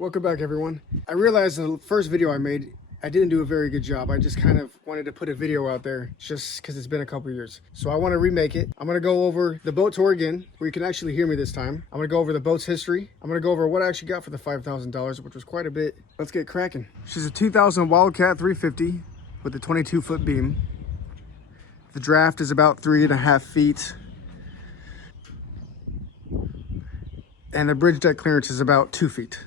Welcome back, everyone. I realized the first video I made, I didn't do a very good job. I just kind of wanted to put a video out there just because it's been a couple years. So I want to remake it. I'm going to go over the boat tour again, where you can actually hear me this time. I'm going to go over the boat's history. I'm going to go over what I actually got for the $5,000, which was quite a bit. Let's get cracking. She's a 2000 Wildcat 350 with a 22-foot beam. The draft is about 3.5 feet. And the bridge deck clearance is about 2 feet,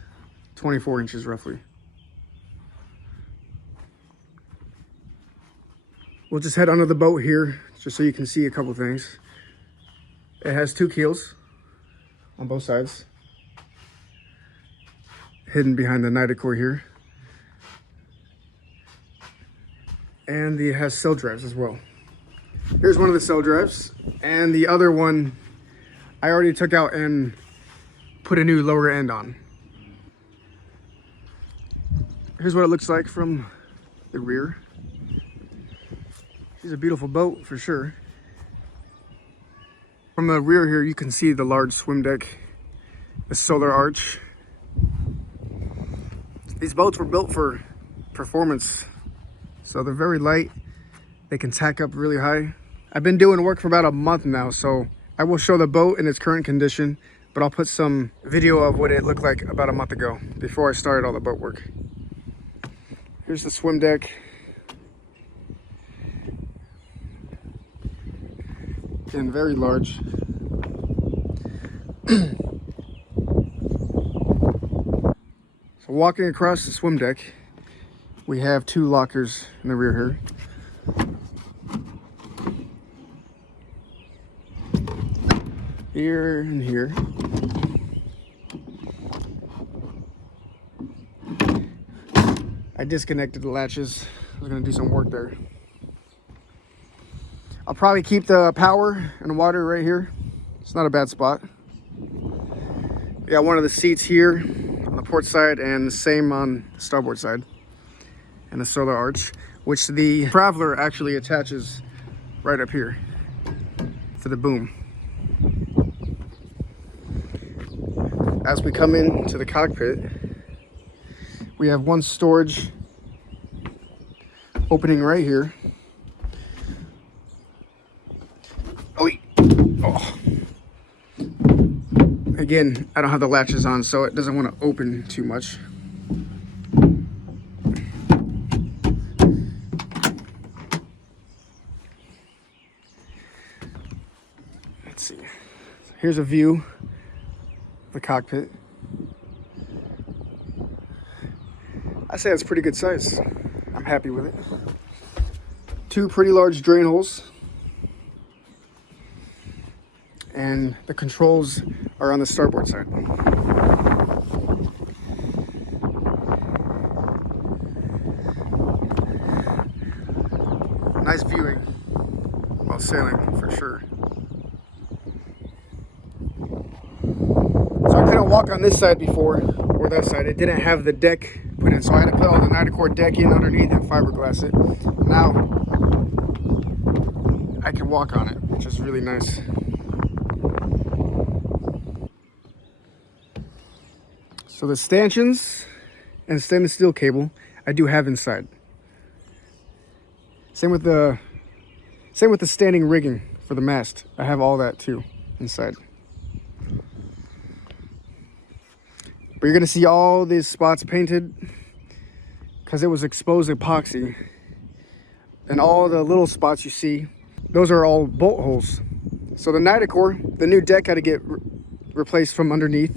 24 inches roughly. We'll just head under the boat here just so you can see a couple things. It has 2 keels on both sides, hidden behind the Niticore here. And it has sail drives as well. Here's one of the sail drives, and the other one I already took out and put a new lower end on. Here's what it looks like from the rear. She's a beautiful boat for sure. From the rear here, you can see the large swim deck, the solar arch. These boats were built for performance, so they're very light. They can tack up really high. I've been doing work for about a month now, so I will show the boat in its current condition, but I'll put some video of what it looked like about a month ago before I started all the boat work. Here's the swim deck. Again, very large. So walking across the swim deck, we have 2 lockers in the rear here. Here and here. I disconnected the latches. I was gonna do some work there. I'll probably keep the power and water right here. It's not a bad spot. We got one of the seats here on the port side and the same on the starboard side. And the solar arch, which the traveler actually attaches right up here for the boom. As we come into the cockpit, we have one storage opening right here. Oh. Again, I don't have the latches on, so it doesn't want to open too much. Let's see. Here's a view of the cockpit. I say it's pretty good size. I'm happy with it. 2 pretty large drain holes. And the controls are on the starboard side. Nice viewing while sailing, for sure. So I couldn't walk on this side before, or that side. It didn't have the deck put in, so I had to put all the Niticore deck in underneath and fiberglass it. Now I can walk on it, which is really nice. So the stanchions and stainless steel cable I do have inside. Same with the standing rigging for the mast. I have all that too inside. But you're gonna see all these spots painted because it was exposed epoxy. And all the little spots you see, those are all bolt holes. So the Niticore, the new deck, had to get replaced from underneath.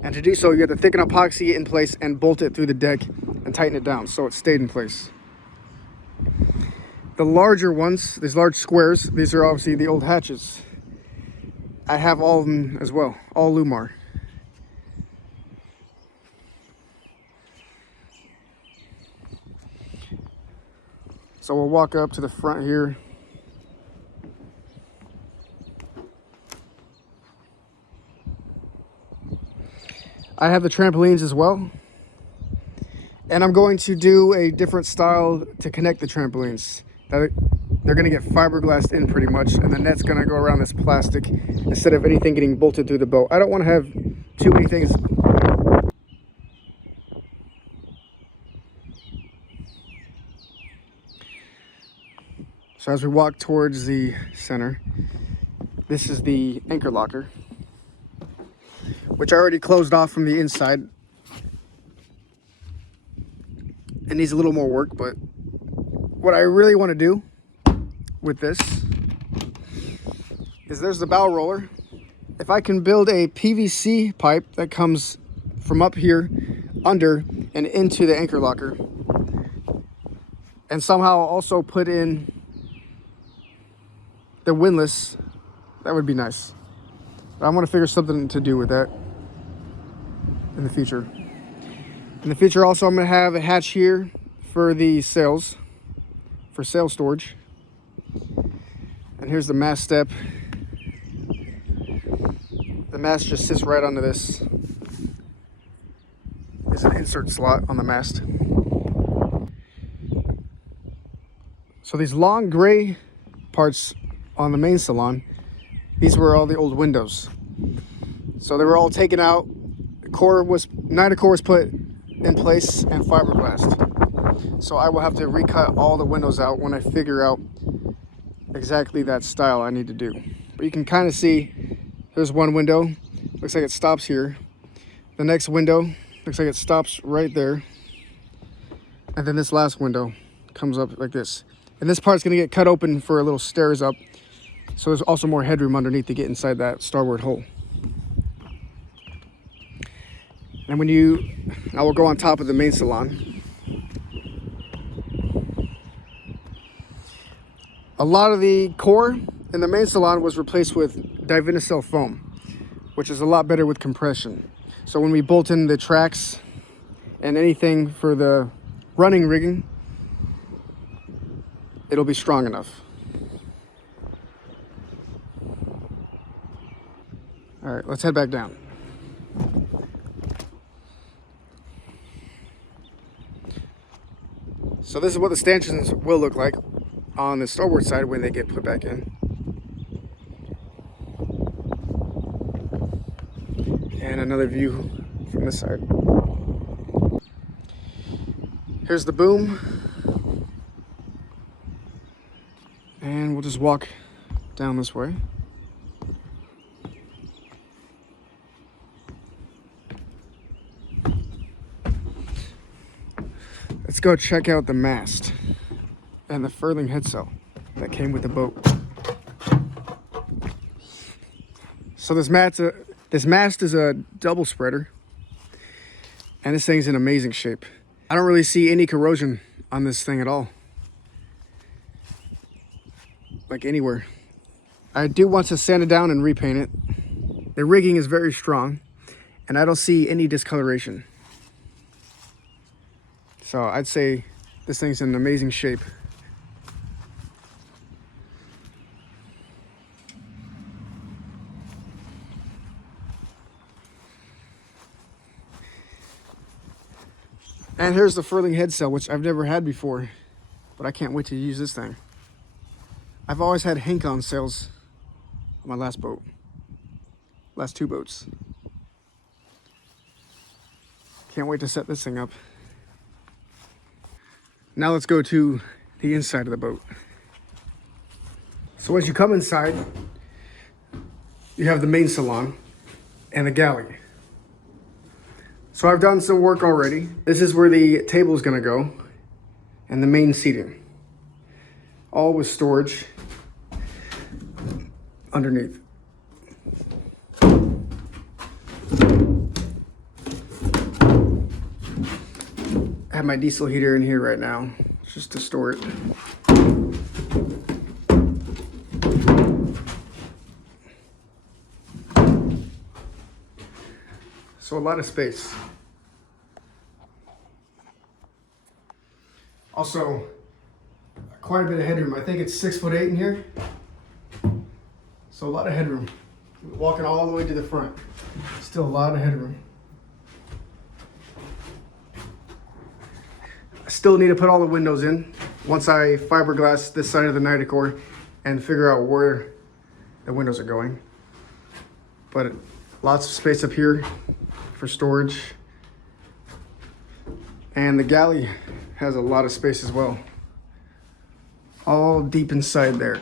And to do so, you have to thicken epoxy in place and bolt it through the deck and tighten it down so it stayed in place. The larger ones, these large squares, these are obviously the old hatches. I have all of them as well, all Lumar. So we'll walk up to the front here. I have the trampolines as well. And I'm going to do a different style to connect the trampolines. They're going to get fiberglassed in pretty much, and the net's going to go around this plastic instead of anything getting bolted through the boat. I don't want to have too many things So as we walk towards the center, this is the anchor locker, which I already closed off from the inside. It needs a little more work, but what I really want to do with this is there's the bow roller. If I can build a PVC pipe that comes from up here under and into the anchor locker, and somehow also put in the windlass, that would be nice. But I want to figure something to do with that in the future. In the future also, I'm going to have a hatch here for the sails, for sail storage. And here's the mast step. The mast just sits right onto this. There's an insert slot on the mast. So these long gray parts on the main salon, these were all the old windows. So they were all taken out. The core was, NITA core was put in place and fiberglassed. So I will have to recut all the windows out when I figure out exactly that style I need to do. But you can kind of see, there's one window, looks like it stops here. The next window looks like it stops right there. And then this last window comes up like this. And this part's gonna get cut open for a little stairs up. So there's also more headroom underneath to get inside that starboard hole. And I will go on top of the main salon. A lot of the core in the main salon was replaced with divinyl foam, which is a lot better with compression. So when we bolt in the tracks and anything for the running rigging, it'll be strong enough. All right, let's head back down. So this is what the stanchions will look like on the starboard side when they get put back in. And another view from this side. Here's the boom. And we'll just walk down this way. Let's go check out the mast and the furling headsail that came with the boat. So this mast is a double spreader, and this thing's in amazing shape. I don't really see any corrosion on this thing at all, like anywhere. I do want to sand it down and repaint it. The rigging is very strong, and I don't see any discoloration. So I'd say this thing's in amazing shape. And here's the furling headsail, which I've never had before, but I can't wait to use this thing. I've always had Hank-on sails on my last boat, last two boats. Can't wait to set this thing up. Now let's go to the inside of the boat. So as you come inside, you have the main salon and the galley. So I've done some work already. This is where the table is gonna go and the main seating. All with storage underneath. I have my diesel heater in here right now, just to store it. So a lot of space. Also, quite a bit of headroom. I think it's 6'8" in here. So a lot of headroom. Walking all the way to the front. Still a lot of headroom. I still need to put all the windows in once I fiberglass this side of the NITA core and figure out where the windows are going. But lots of space up here for storage. And the galley has a lot of space as well. all deep inside there.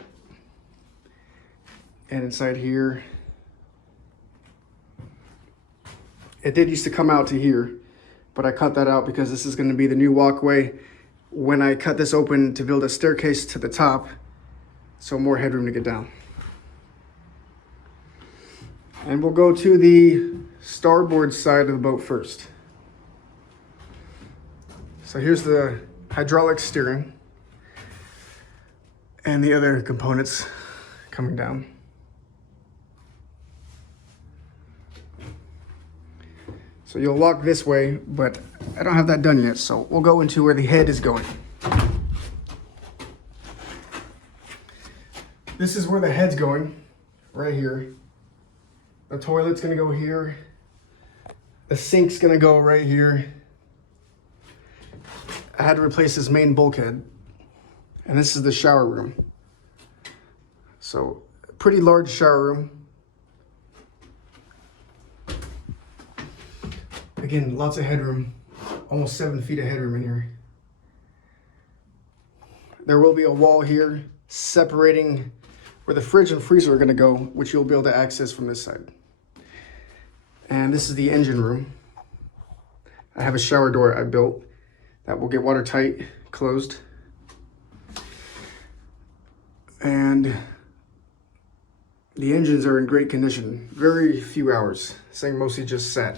And inside here, it did used to come out to here, but I cut that out because this is going to be the new walkway when I cut this open to build a staircase to the top, so more headroom to get down. And we'll go to the starboard side of the boat first. So here's the hydraulic steering and the other components coming down. So you'll walk this way, but I don't have that done yet, so we'll go into where the head is going. This is where the head's going, right here. The toilet's gonna go here. The sink's gonna go right here. I had to replace this main bulkhead. And this is the shower room. So, pretty large shower room. Again, lots of headroom. Almost 7 feet of headroom in here. There will be a wall here separating where the fridge and freezer are gonna go, which you'll be able to access from this side. And this is the engine room. I have a shower door I built that will get watertight, closed. And the engines are in great condition. Very few hours. This thing mostly just sat.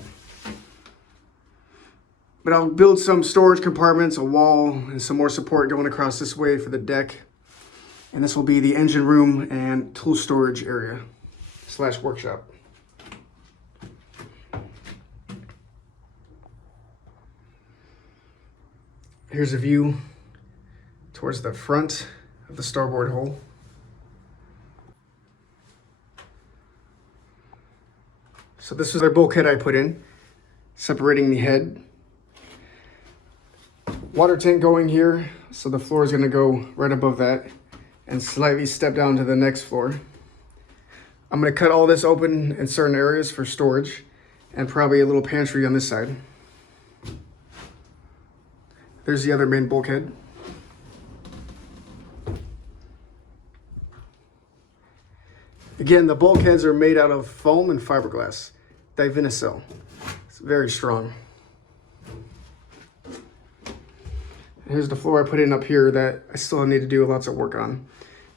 But I'll build some storage compartments, a wall, and some more support going across this way for the deck. And this will be the engine room and tool storage area / workshop. Here's a view towards the front of the starboard hull. So this is the bulkhead I put in, separating the head. Water tank going here, so the floor is going to go right above that and slightly step down to the next floor. I'm going to cut all this open in certain areas for storage and probably a little pantry on this side. There's the other main bulkhead. Again, the bulkheads are made out of foam and fiberglass, Divinycell. It's very strong. Here's the floor I put in up here that I still need to do lots of work on,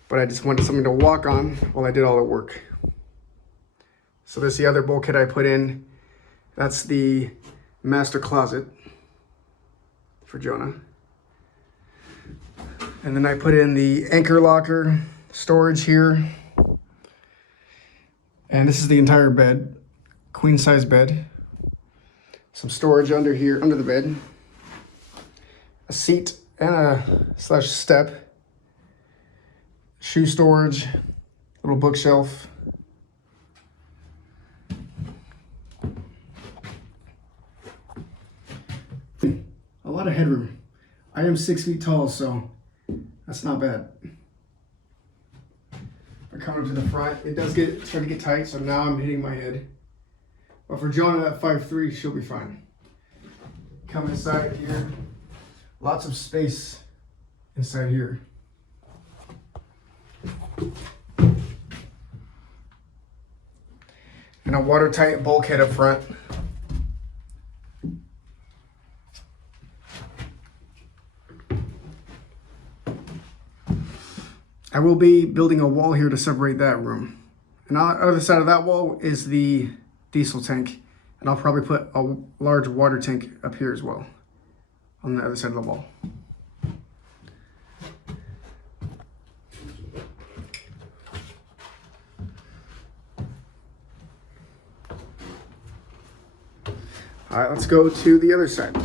but I just wanted something to walk on while I did all the work. So there's the other bulkhead I put in. That's the master closet for Jonah. And then I put in the anchor locker storage here. And this is the entire bed, queen size bed. Some storage under here, under the bed. A seat and a / step. Shoe storage, little bookshelf. A lot of headroom. I am 6 feet tall, so that's not bad. If I come up to the front, it does start to get tight, so now I'm hitting my head. But for Jonah at 5'3", she'll be fine. Come inside here. Lots of space inside here. And a watertight bulkhead up front. I will be building a wall here to separate that room. And on the other side of that wall is the diesel tank. And I'll probably put a large water tank up here as well, on the other side of the wall. All right, let's go to the other side.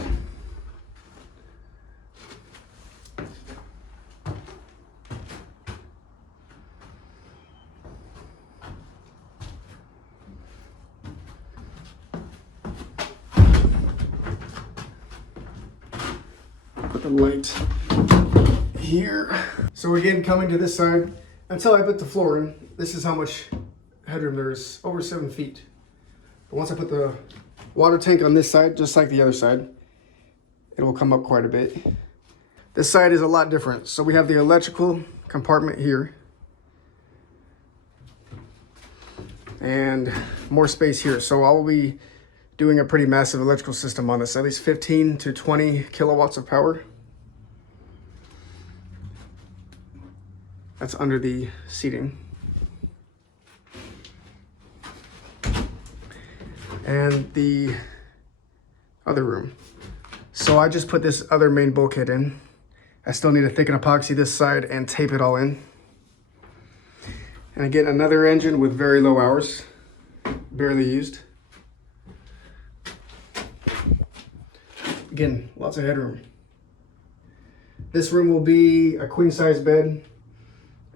Put the light here. So again, coming to this side, until I put the floor in, this is how much headroom there is, over 7 feet. But once I put the water tank on this side, just like the other side, it will come up quite a bit. This side is a lot different. So we have the electrical compartment here. And more space here. So I'll be doing a pretty massive electrical system on this, at least 15 to 20 kilowatts of power. That's under the seating. And the other room. So I just put this other main bulkhead in. I still need to thicken epoxy this side and tape it all in. And again, another engine with very low hours, barely used. Again, lots of headroom. This room will be a queen size bed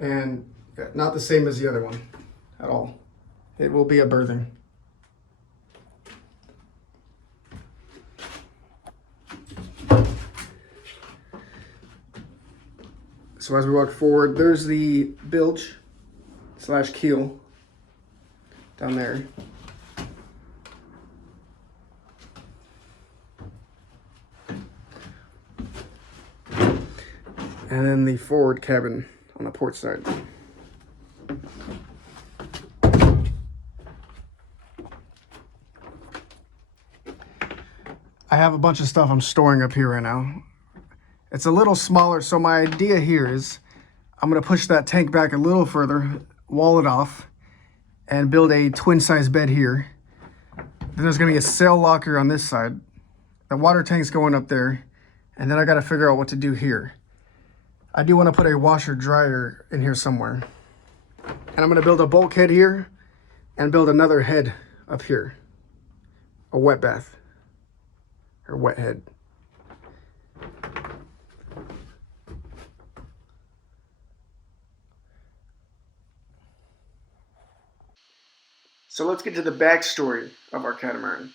and not the same as the other one at all. It will be a berthing. So as we walk forward, there's the bilge / keel down there. And then the forward cabin on the port side. I have a bunch of stuff I'm storing up here right now. It's a little smaller, so my idea here is I'm gonna push that tank back a little further, wall it off, and build a twin-size bed here. Then there's gonna be a sail locker on this side. The water tank's going up there, and then I gotta figure out what to do here. I do wanna put a washer dryer in here somewhere. And I'm gonna build a bulkhead here and build another head up here. A wet bath, or wet head. So let's get to the backstory of our catamaran.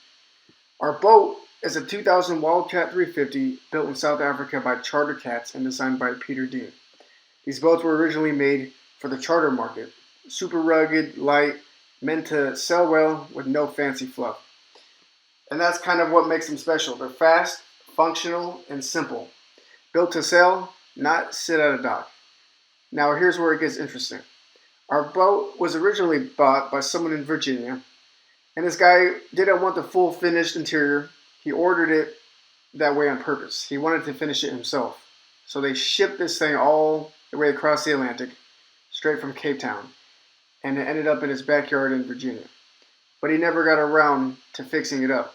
Our boat is a 2000 Wildcat 350 built in South Africa by Charter Cats and designed by Peter Dean. These boats were originally made for the charter market. Super rugged, light, meant to sail well with no fancy fluff. And that's kind of what makes them special. They're fast, functional, and simple. Built to sail, not sit at a dock. Now here's where it gets interesting. Our boat was originally bought by someone in Virginia, and this guy didn't want the full finished interior. He ordered it that way on purpose. He wanted to finish it himself. So they shipped this thing all the way across the Atlantic, straight from Cape Town, and it ended up in his backyard in Virginia. But he never got around to fixing it up.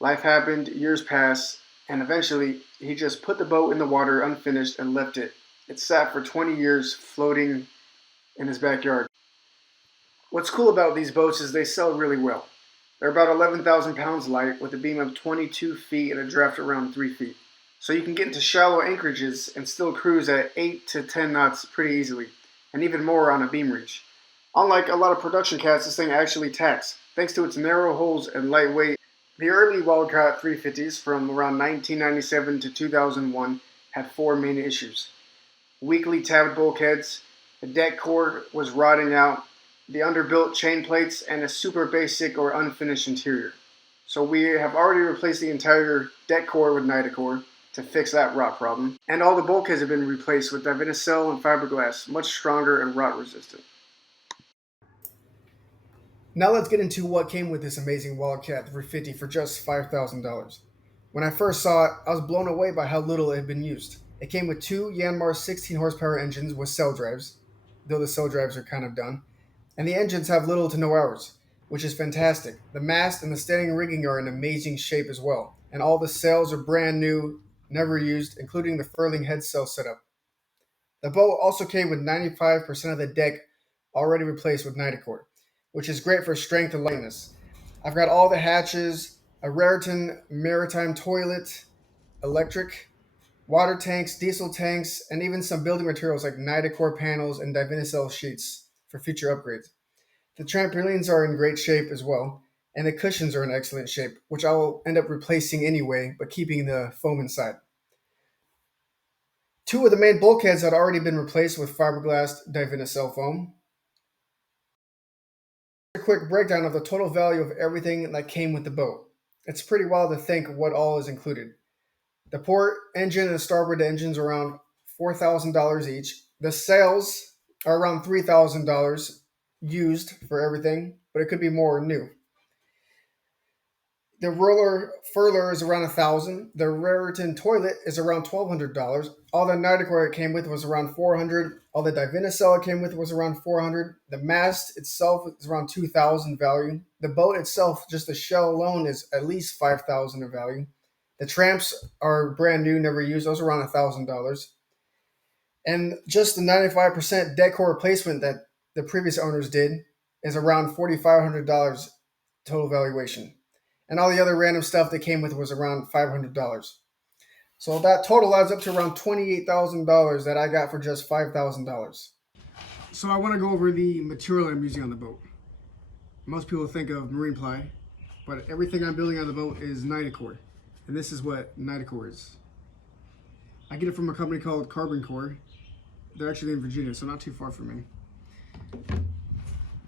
Life happened, years passed, and eventually he just put the boat in the water unfinished and left it. It sat for 20 years floating in his backyard. What's cool about these boats is they sell really well. They're about 11,000 pounds light with a beam of 22 feet and a draft around 3 feet. So you can get into shallow anchorages and still cruise at 8 to 10 knots pretty easily, and even more on a beam reach. Unlike a lot of production cats, this thing actually tacks, thanks to its narrow holes and light weight. The early Wildcat 350s from around 1997 to 2001 had 4 main issues. Weakly tabbed bulkheads, the deck core was rotting out, the underbuilt chain plates, and a super basic or unfinished interior. So we have already replaced the entire deck core with Nitacore to fix that rot problem. And all the bulkheads have been replaced with divinyl and fiberglass, much stronger and rot resistant. Now let's get into what came with this amazing Wildcat 350 for just $5,000. When I first saw it, I was blown away by how little it had been used. It came with 2 Yanmar 16 horsepower engines with cell drives, though the cell drives are kind of done. And the engines have little to no hours, which is fantastic. The mast and the standing rigging are in amazing shape as well. And all the sails are brand new, never used, including the furling head sail setup. The boat also came with 95% of the deck already replaced with Nitacore, which is great for strength and lightness. I've got all the hatches, a Raritan maritime toilet, electric, water tanks, diesel tanks, and even some building materials like Nitacore panels and divinyl sheets for future upgrades. The trampolines are in great shape as well, and the cushions are in excellent shape, which I will end up replacing anyway, but keeping the foam inside. 2 of the main bulkheads had already been replaced with fiberglass divinyl foam. A quick breakdown of the total value of everything that came with the boat. It's pretty wild to think what all is included. The port engine and the starboard engines are around $4,000 each. The sails are around $3,000 used for everything, but it could be more new. The roller furler is around 1,000. The Raritan toilet is around $1,200. All the Nighticor it came with was around 400. All the Divinacell it came with was around 400. The mast itself is around 2,000 value. The boat itself, just the shell alone, is at least 5,000 of value. The tramps are brand new, never used. Those are around $1,000. And just the 95% decor replacement that the previous owners did is around $4,500 total valuation. And all the other random stuff that came with it was around $500. So that total adds up to around $28,000 that I got for just $5,000. So I want to go over the material I'm using on the boat. Most people think of marine ply, but everything I'm building on the boat is Nighticor. And this is what Nighticor is. I get it from a company called Carbon Core. They're actually in Virginia, so not too far from me.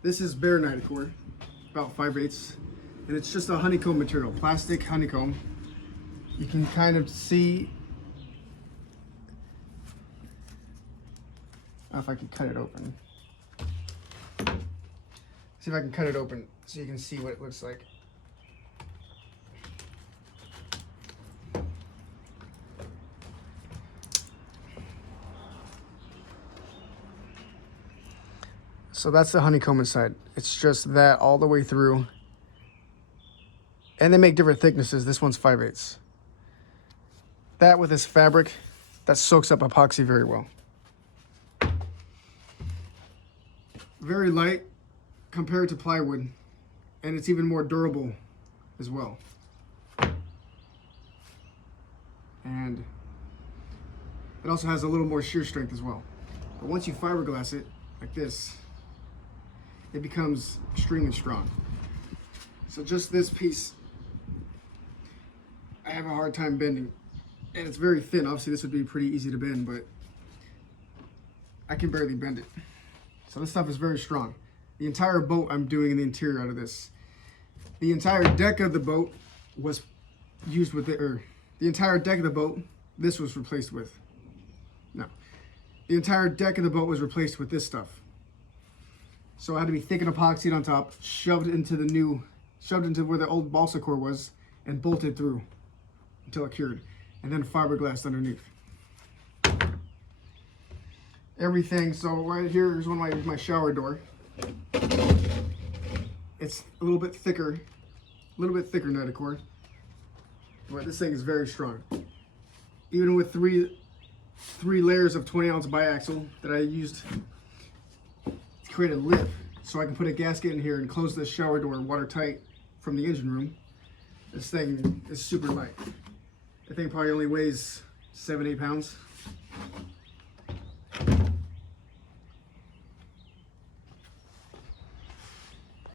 This is bare Nighticor, about 5/8. And it's just a honeycomb material, plastic honeycomb. You can kind of see, if I can cut it open. See if I can cut it open so you can see what it looks like. So that's the honeycomb inside. It's just that all the way through. And they make different thicknesses. This one's 5/8. That with this fabric, that soaks up epoxy very well. Very light compared to plywood, and it's even more durable as well. And it also has a little more shear strength as well. But once you fiberglass it, like this, it becomes extremely strong. So just this piece, I have a hard time bending, and it's very thin. Obviously this would be pretty easy to bend, but I can barely bend it. So this stuff is very strong. The entire boat I'm doing in the interior out of this. The entire deck of the boat was used with it, or the entire deck of the boat, this was replaced with. No, the entire deck of the boat was replaced with this stuff. So it had to be thickened epoxied on top, shoved into where the old balsa core was, and bolted through until it cured, and then fiberglassed underneath. Everything, so right here is my shower door. It's a little bit thicker Nighticor, but this thing is very strong. Even with three layers of 20-ounce biaxle that I used to create a lip, so I can put a gasket in here and close the shower door watertight from the engine room. This thing is super light. I think it probably only weighs 7-8 pounds.